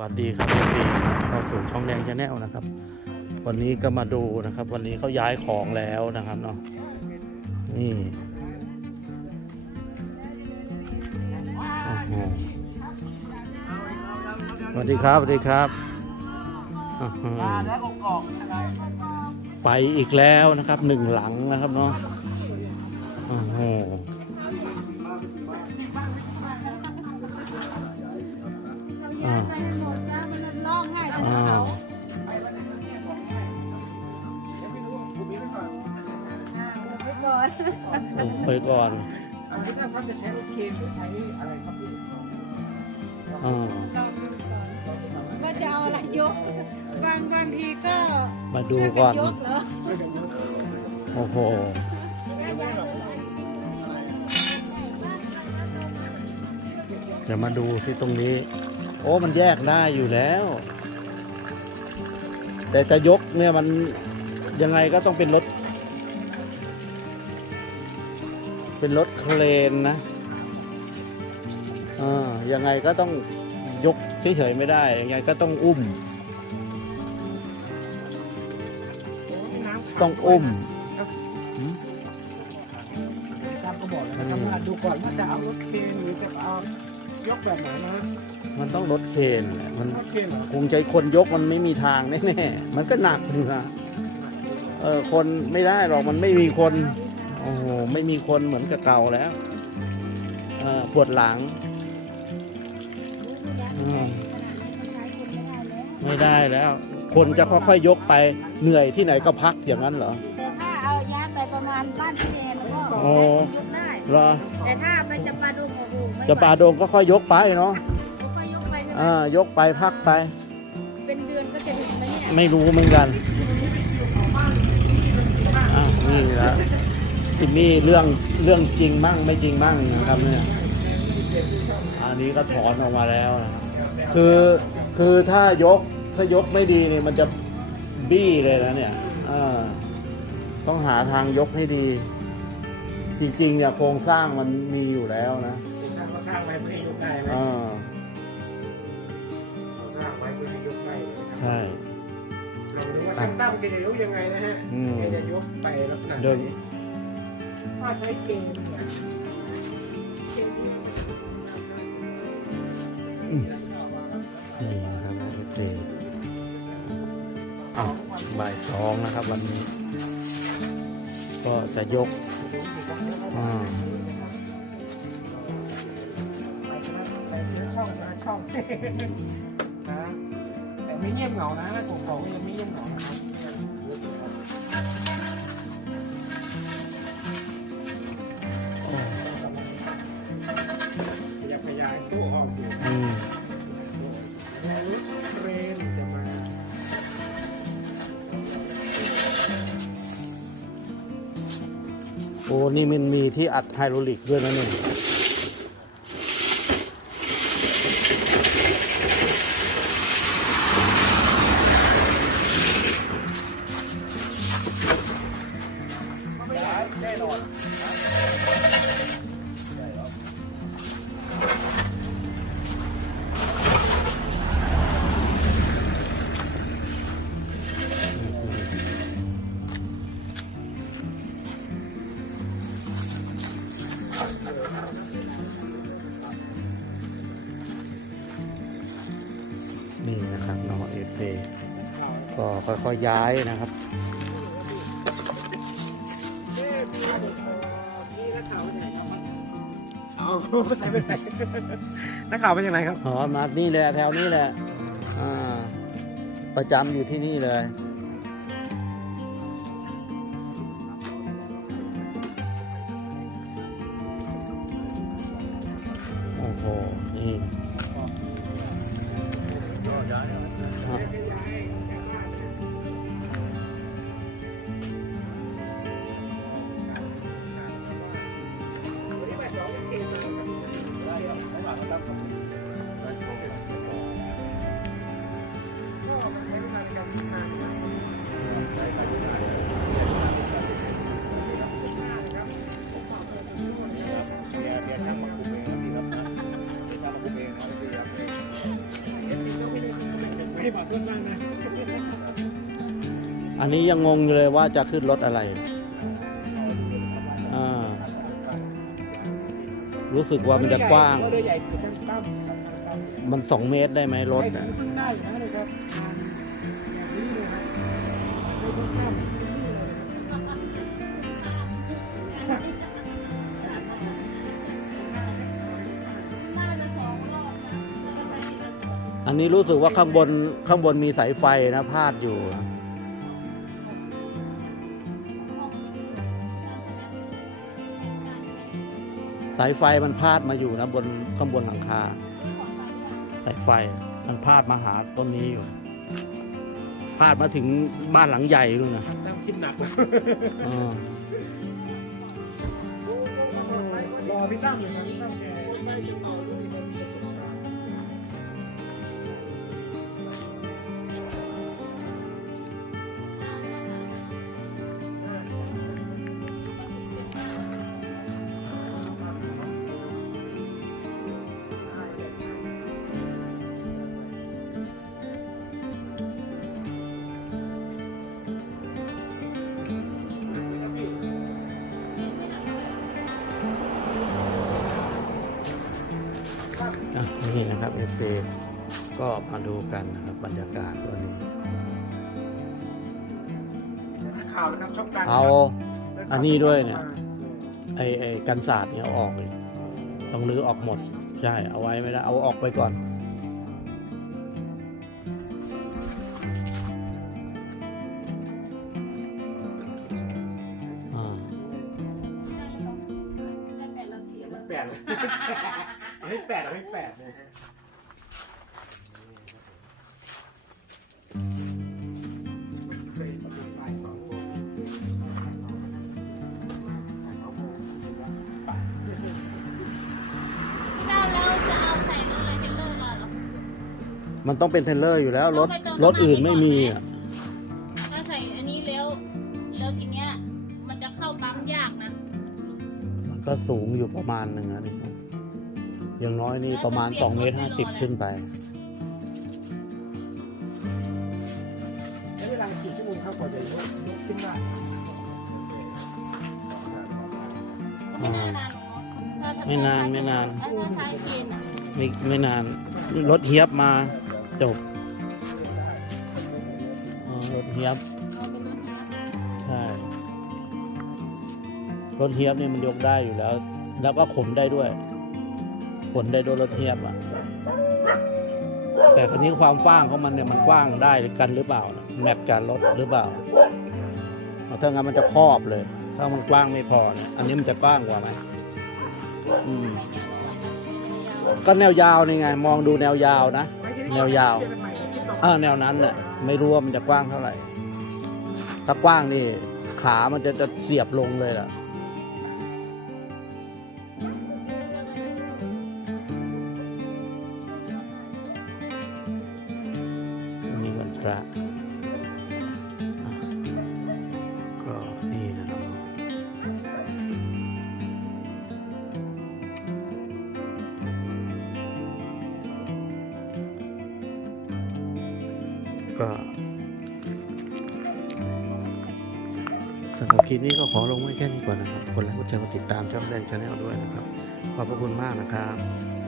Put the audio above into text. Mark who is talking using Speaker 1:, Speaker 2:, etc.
Speaker 1: วัสดีครับพี่ซีเข้าสู่ช่องแดงชาแนลนะครับ วันนี้ก็มาดูนะครับ วันนี้เขาย้ายของแล้วนะครับเนาะนี่โอ้โหสวัสดีครับสวัสดีครับอื้อหือไปอีกแล้วนะครับหนึ่งหลังนะครับเนาะโอ้โห อ่าอ้าว
Speaker 2: ก่อน
Speaker 1: อุบไปก่อน
Speaker 3: อันนี้ถ้าเขาจะใช้รถเคนหรือใช้อะไรครับพี่
Speaker 1: อ่า
Speaker 2: ว่าจะเอาอะไรยกบางบางทีก็
Speaker 1: มาดูก่อน
Speaker 2: ยกเหรอ
Speaker 1: โอ้โห เดี๋ยวมาดูที่ตรงนี้ โอ้มันแยกได้อยู่แล้ว แต่จะยกเนี่ยมันยังไงก็ต้องเป็นรถ เป็นรถเครนนะอ่ายังไงก็ต้องยกเฉยๆไม่ได้ ยังไงก็ต้องอุ้ม
Speaker 3: น้ำขัง
Speaker 1: ต้องอุ้ม
Speaker 3: ตามก็บอกแล้วนะครับว่าดูก่อนว่าจะเอารถเคนหรือจะเอายกแบบไหนนะ
Speaker 1: มันต้องรถเคนมัน
Speaker 3: รถเคนเหรอ
Speaker 1: คงใจคนยกมันไม่มีทางแน่ๆ มันก็หนักอยู่นะเออคนไม่ได้หรอกมันไม่มีคน โอ้โหไม่มีคนเหมือนกับเก่าแล้วเออปวดหลังอืมไม่ได้แล้ว คนจะค่อยๆยกไปเหนื่อยที่ไหนก็พักอย่างนั้นเหรอ
Speaker 2: แต่ถ้าเอาย้ายไปประมาณบ้านพี่แดนแล้วก็
Speaker 1: โอ้
Speaker 2: ยกได้
Speaker 1: เหรอ
Speaker 2: แต่ถ้าไปจะปลาดุงโอ้โหไม่
Speaker 1: จะปาโดงก็ค่อยยกไปเนาะ อ่ายกไปพักไป
Speaker 2: เป็นเดือนก็จะถึงไหมเนี่ย
Speaker 1: ไม่รู้เหมือนกันอ้าวนี่ละทีนี่เรื่องเรื่องจริงบ้างไม่จริงบ้างนะครับเนี่ยอันนี้ก็ถอนออกมาแล้วนะครับคือคือถ้ายกถ้ายกไม่ดีเนี่ยมันจะบี้เลยนะเนี่ยอ่าต้องหาทางยกให้ดี จริงๆเนี่ยโครงสร้างมันมีอยู่แล้วนะ
Speaker 3: สร้างก็สร้างไว้เพื่อให้ยกได้ไหม
Speaker 1: อ่า
Speaker 3: ใช่ ลองดูว่าช่างตั้มแกจะยกยังไงนะฮะ
Speaker 1: อืม
Speaker 3: แกจะยกไปลักษณะไห
Speaker 1: เดิน
Speaker 3: นถ้าใช้เกณฑ์เนี่ย
Speaker 1: นี่นะครับโอเคอ้าวบ่ายสองนะครับ วันนี้ ก็จะยกอ่า
Speaker 3: ช่องนะช่องนะแต่ ไม่เงียบเหงานะกบเขายังไม่เงียบเหงานะครับขยับขยายตู้ออกอยู่
Speaker 1: อืม
Speaker 3: รถเรนจะมา
Speaker 1: โอ้นี่มันมีที่อัดไฮโดรลิกด้วยนะเนี่ย นี่นะครับนอเอฟเก็ค่อยๆย้ายนะครับ
Speaker 3: ใช่ไม่ใช่นักข่าวเป็นยังไงครับ
Speaker 1: อ๋อมานี่แหละแถวนี้แหละอ่าประจำอยู่ที่นี่เลย
Speaker 3: ขอโทษมากนะ
Speaker 1: อันนี้ยังงงอยู่เลยว่าจะขึ้นรถอะไรอ่ารู้สึกว่ามันจะกว้าง
Speaker 3: รถใหญ่คือช่างตั้มครับช่างตั้ม
Speaker 1: มันสองเมตรได้ไหมรถ
Speaker 3: ไม่
Speaker 1: น่ะ
Speaker 3: ขึ้นได้อยู่นะเลยครับอย่างนี้เลยครับไม่ต้องข้าม
Speaker 1: อันนี้รู้สึกว่าข้างบนข้างบนมีสายไฟนะพาดอยู่นะสายไฟมันพาดมาอยู่นะบนข้างบนหลังคา สายไฟมันพาดมาหาต้นนี้อยู่ พาดมาถึงบ้านหลังใหญ่ด้วยนะ
Speaker 3: ตั้มคิดหนักนะ
Speaker 1: อ่าร
Speaker 3: อพี่ตั้มเลยนะพี่ตั้ม
Speaker 1: นี่นะครับเอฟซีก็มาดูกันนะครับบรรยากาศวันนี้
Speaker 3: ข่าวนะครับช่องการ
Speaker 1: เอาอันนี้ด้วยเนี่ย ไอไอกันศาสตร์เนี่ยเอาออกเลยต้องรื้อออกหมด ใช่ เอาไว้ไม่ได้ เอาออกไปก่อน อ่า
Speaker 3: ไม่แปดเลยเอา ให้แปดเอาให้แปดเลยฮะเคยประมาณบ่ายสองโมงบ่ายสองโมง
Speaker 4: ถ้าแล้วจะเอาใส่รถเลยเทรลเลอร์มาเหรอ
Speaker 1: มันต้องเป็นเทรลเลอร์อยู่แล้วรถรถอื่นไม่มีอะ
Speaker 4: ถ้าใส่อันนี้แล้วแล้วทีเนี้ยมันจะเข้าปั๊มยากนะ
Speaker 1: มันก็สูงอยู่ประมาณหนึ่งนะนี่ อย่างน้อยนี่ประมาณ2เมตร50 ขึ้นไป
Speaker 3: ใช้เวลากี่ชั่วโมงครับกว่าจะยกยกขึ้นได้
Speaker 4: ไม่นานนานหรอกเอะถ้
Speaker 1: ไม่นานไม่นาน
Speaker 4: ถ้าใช้เกณฑ์อะ
Speaker 1: ไม่ไม่นานรถเฮียบมาจบอ๋อรถเฮียบ
Speaker 4: เอาเป็นรถน้ำ
Speaker 1: ใช่รถเฮียบนี่มันยกได้อยู่แล้ว แล้วก็ขนได้ด้วย ขนได้ด้วยรถเฮียบอะแต่คราวนี้ความกว้างของมันเนี่ยมันกว้างได้กันหรือเปล่าแมทกันรถหรือเปล่าถ้างั้นมันจะครอบเลย ถ้ามันกว้างไม่พออันนี้มันจะกว้างกว่าไหมอืมก็แนวยาวนี่ไง มองดูแนวยาวนะแนวยาวอ่าแนวนั้นน่ะไม่รู้ว่ามันจะกว้างเท่าไหร่ ถ้ากว้างนี่ ขามันจะจะเสียบลงเลยล่ะ ระก็นี่นะครับก็สำหรับคลิปนี้ก็ขอลงไว้แค่นี้ก่อนนะครับ คนล้วก็จะมาติดตามช่องแดนชาแนลด้วยนะครับ ขอบพระคุณมากนะครับ